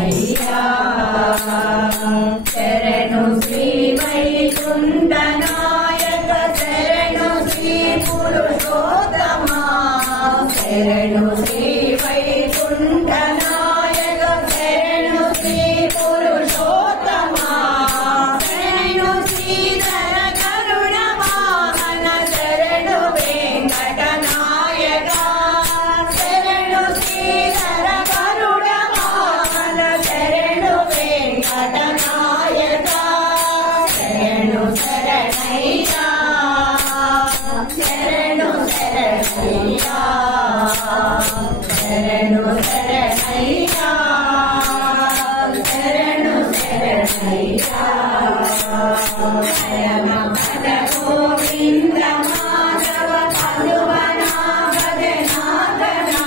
శరణయ్యా శరణు శ్రీ వైకుంఠ నాయక శరణు శ్రీ పురుషోత్తమా శరణు శ్రీ వైకుంఠ నాయక శరణు శ్రీ పురుషోత్తమా శరణు శ్రీధర కరుణ వాహన శరణు వెంకట నాయక శరణు శ్రీధర కరుణ వాహన శరణు వెంకట నాయక శరణు శరణయ్యా శరణు శరణయ్యా శరణు శరణయ్యా శరణు శరణయ్యా పరమ పద గోవింద మాధవ పలువనా భజనాథనా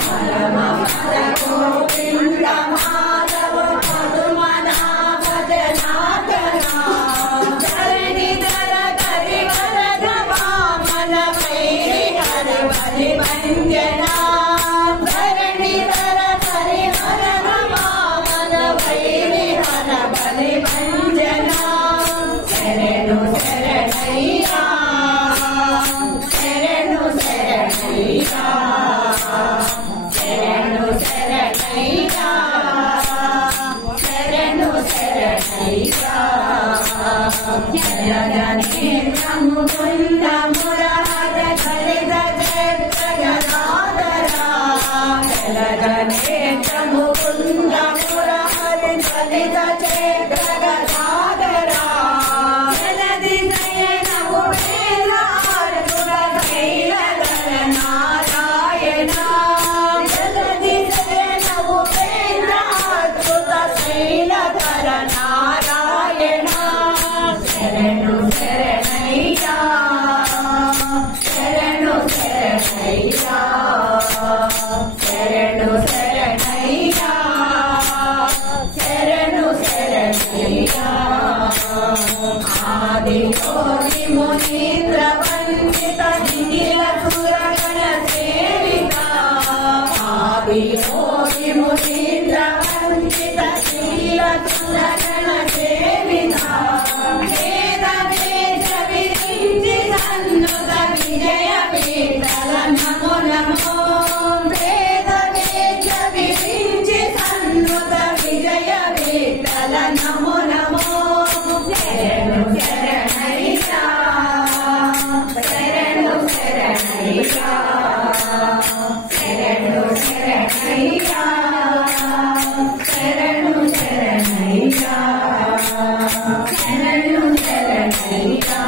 పరమ పద గోవింద మాధవ పలువనా భజనాథనా ధరణిధర కరివరద వామన వైరి హర బలి భంజనా ధరణిధర కరివరద వామన వైరి హర బలి భంజనా శరణు శరణయ్యా శరణు శరణయ్యా శరణు శరణయ్యా శరణు శరణయ్యా జగనేత్రము కుంద మురహర కలిత జగదాదరా జగనేత్రము కుంద మురహర కలిత జగదాదరా జలది శయనము వేదార్పుర కైలధర నారాయణ జలది శయనము వేదార్పుర కైలధర నారాయణ శరణు శరణయ్యా శరణు శరణయ్యా శరణు శరణయ్యా శరణు శరణయ్యా ఆది యోగి మునీంద్ర వందిత నిఖిల సురగణ సేవిత ఆది యోగి మునీంద్ర వందిత నిఖిల సురగణ సేవిత వేద వేద విరించి సన్నుత విజయ విఠల నమో నమో వేద వేద విరించి సన్నుత విజయ విఠల నమో నమో శరణు శరణయ్యా శరణు శరణయ్యా శరణు శరణయ్యా శరణు శరణయ్యా శరణు శరణయ్యా